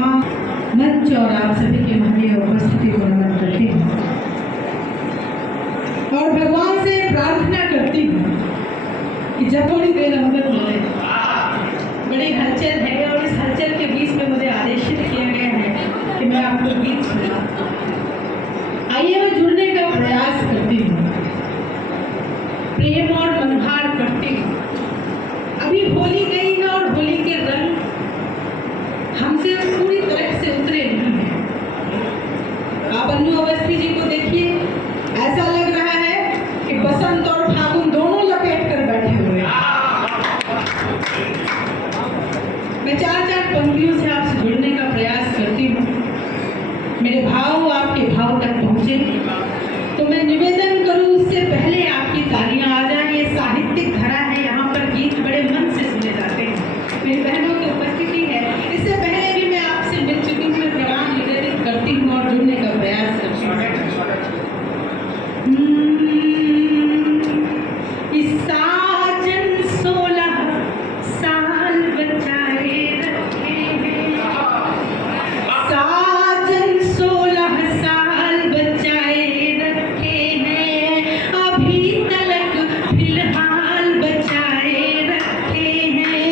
माँ मंच और आप सभी के महंगे उपस्थिति को नमन करती हूँ और भगवान से प्रार्थना करती हूँ कि जब थोड़ी देर अमृत मिले। बड़ी हलचल है और इस हलचल के बीच में मुझे आदेशित किया गया है कि मैं आपको गीत सुनाऊं। आइए मैं जुड़ने का प्रयास करती हूँ, प्रेम और मनोहार करती हूँ। अभी होली गई है और होली के रंग हमसे पूरी तरह से उतरे नहीं हैं। आप अन्नू अवस्थी जी को देखिए, ऐसा लग रहा है कि बसंत और फागुन दोनों लपेट कर बैठे हुए हैं। मैं चार पंक्तियों से आपसे जुड़ने का प्रयास करती हूँ। मेरे भाव आपके भाव तक पहुँचे तो मैं निवेदन करूँ उससे पहले आपकी तालियां आ जाए। ये साहित्यिक धरा है, यहाँ पर गीत बड़े मन से सुने जाते हैं। मेरी बहनों की उपस्थिति है, इससे पहले भी मैं आपसे मिल चुकी हूँ। मैं प्रणाम निवेदित करती हूँ और जुड़ने का प्रयास करती हूँ। इस साजन 16 साल बचाए रखे हैं, साजन 16 साल बचाए रखे हैं, अभी तलक फिलहाल बचाए रखे हैं।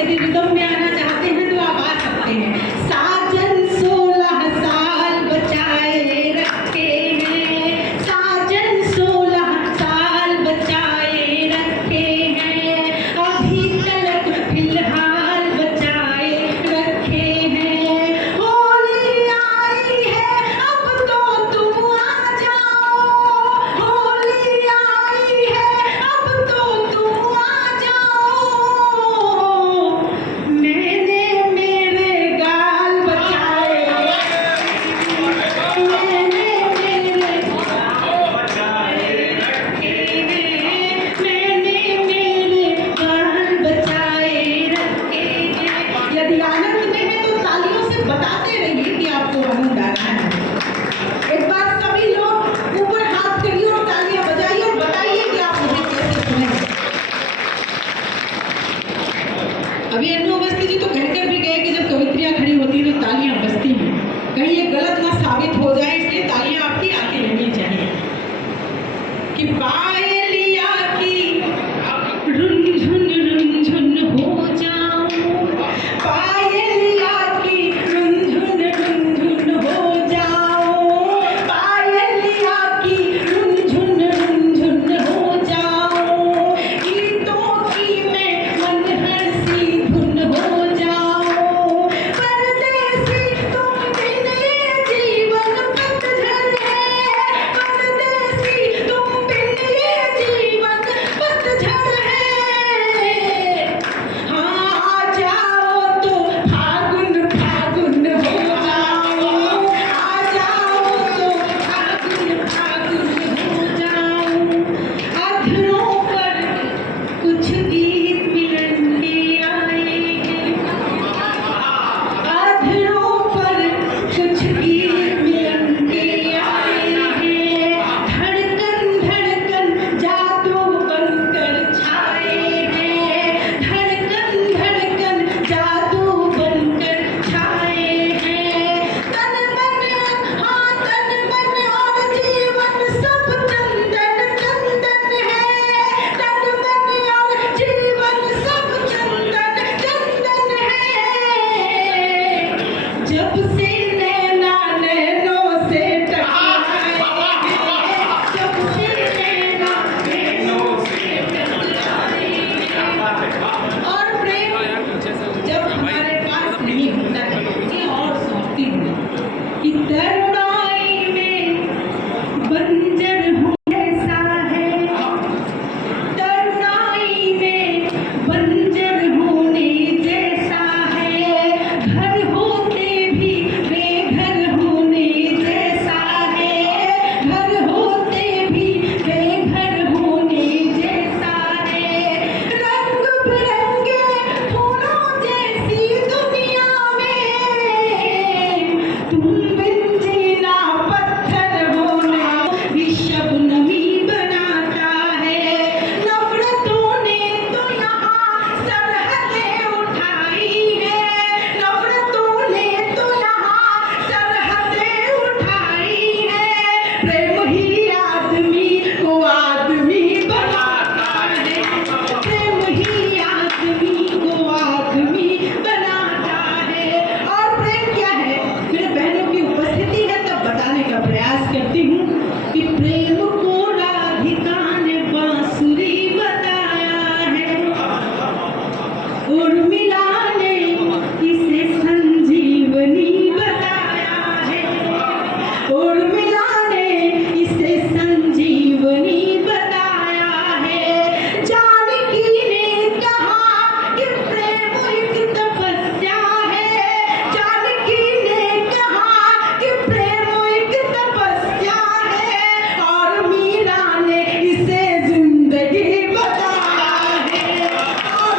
यदि रिदम में आना चाहते हैं तो आप आ सकते हैं। साजन 16 साल बचाए रखे हैं, साजन 16 साल बचाए रखे हैं, अभी तलक फिलहाल बचाए रखे हैं। होली आई है अब तो तुम आ जाओ, होली आई है अब तो तुम आ जाओ। मैंने मेरे गाल बचाए, मैंने मेरे गाल बचाए रखे हैं, मैंने मेरे गाल बचाए रखे हैं। यदि आनंद में है तो तालियों से बताते रहिए कि आपको आनंद आ रहा है। एक बार सभी लोग ऊपर हाथ करिए और तालियां बजाइए और बताइए कि आप मुझे कैसे सुने। अभी अन्नू अवस्थी जी तो कहकर भी गए कि जब कवित्रियां खड़ी होती हैं तो तालियां बजती हैं। कहीं ये गलत ना साबित हो जाए, इसलिए तालियां आपकी आती रहनी चाहिए। कि पायलिया की रुंझुन हो जाऊं, पायलिया की रुंझुन हो जाऊं, पायलिया की रुंझुन हो जाऊं, गीतों की मैं मनहंसी धुन हो जाऊं, परदेसी तुम बिन जीवन उर्मिला ने इसे संजीवनी बताया है, उर्मिला ने इसे संजीवनी बताया है। जानकी ने कहा कि प्रेम एक तपस्या है, जानकी ने कहा कि प्रेम एक तपस्या है, और मीरा ने इसे जिंदगी बताया है, और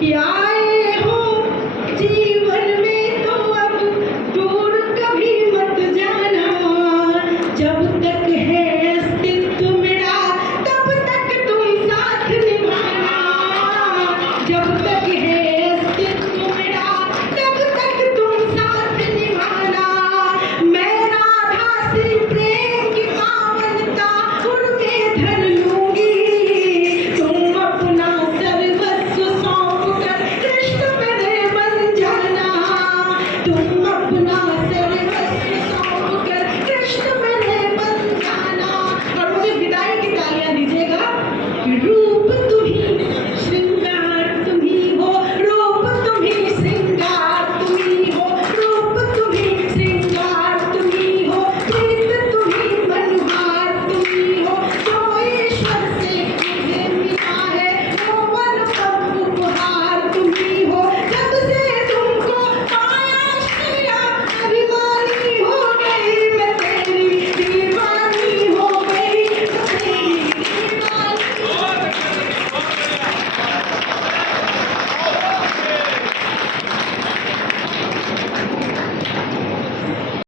कि आज